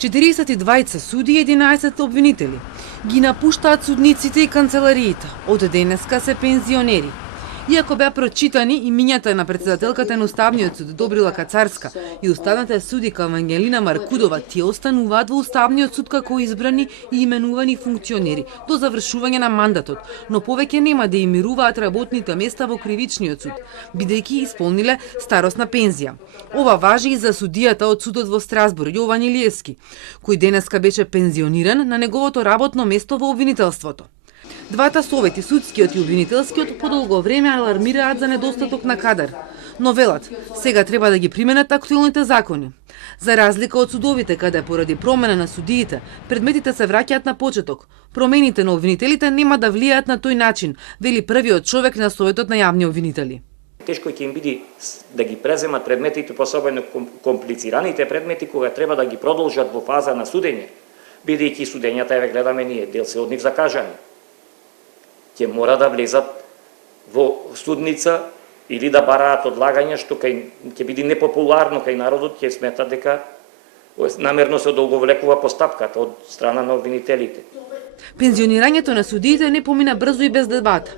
42 суди и 11 обвинители. Ги напуштаат судниците и канцелариите. Од денеска се пензионери. Иако беа прочитани имињата на председателката на Уставниот суд Добрила Кацарска и уставната судика Евангелина Маркудова, тие остануваат во Уставниот суд како избрани и именувани функционери до завршување на мандатот, но повеќе нема да им мируваат работните места во Кривичниот суд, бидејќи исполниле старосна пензија. Ова важи и за судијата од судот во Страсбур, Јован Илиевски, кој денеска беше пензиониран на неговото работно место во обвинителството. Двата совети, судскиот и обвинителскиот, подолго време алармираат за недостаток на кадар, но велат, сега треба да ги применат актуелните закони. За разлика од судовите, каде поради промена на судиите, предметите се враќаат на почеток, промените на обвинителите нема да влијаат на тој начин, вели првиот човек на Советот на јавни обвинители. Тешко ќе им биде да ги преземат предметите, посебно комплицираните предмети, кога треба да ги продолжат во фаза на судење, бидејќи судењата, еве гледаме ние, дел се од нив закажани. Ќе мора да влезат во судница или да бараат одлагање, што ќе биде непопуларно кај народот, ќе сметат дека намерно се одолговлекува постапката од страна на обвинителите. Пензионирањето на судиите не помина брзо и без дебата.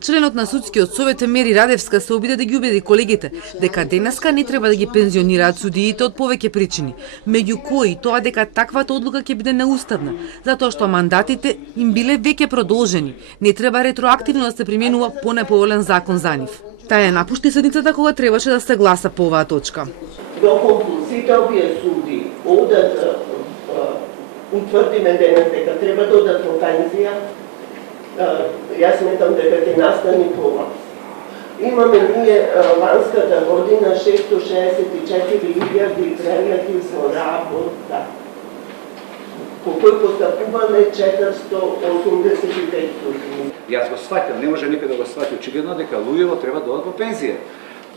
Членот на судскиот совет Мери Радевска се обиде да ги убеди колегите дека денеска не треба да ги пензионираат судиите од повеќе причини, меѓу кои тоа дека таквата одлука ќе биде неуставна, затоа што мандатите им биле веќе продолжени, не треба ретроактивно да се применува понеповолен закон за нив. Таја напушти седницата кога требаше да се гласа по оваа точка. Доколку сите овие суди одат утврдиме денес дека треба да одат во пензија, јас сметам дека ќе настани колапс. Имаме ние ланската година 664.000 прегледи за работа, по кој постапуваме 485 години. Јас го сваќам, не може никој да го свати очигледно дека луѓето треба да одат во пензија.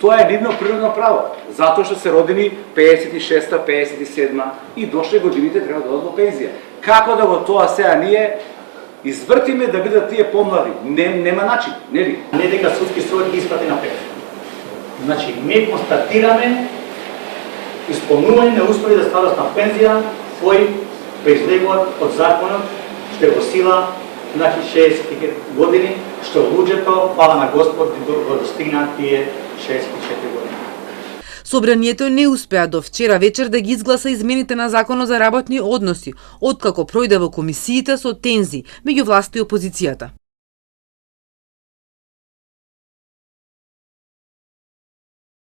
Тоа е нивно природно право, затоа што се родени 56-та, 57-та и дошле годините треба да одат во пензија. Како да го тоа сега ние извртиме да бидат тие помлади? Нема начин, нели? Не дека судски совет ги испрати на пензија. Значи, ние констатираме исполнување на услови за старосна пензија кои произлегуваат од законот што е во сила, значи 60 години, што луѓето, фала на Господ, го достигнаат тие 64 години. Собранието не успеа до вчера вечер да ги изгласа измените на Законот за работни односи, откако пројде во комисиите со тензии меѓу власта и опозицијата.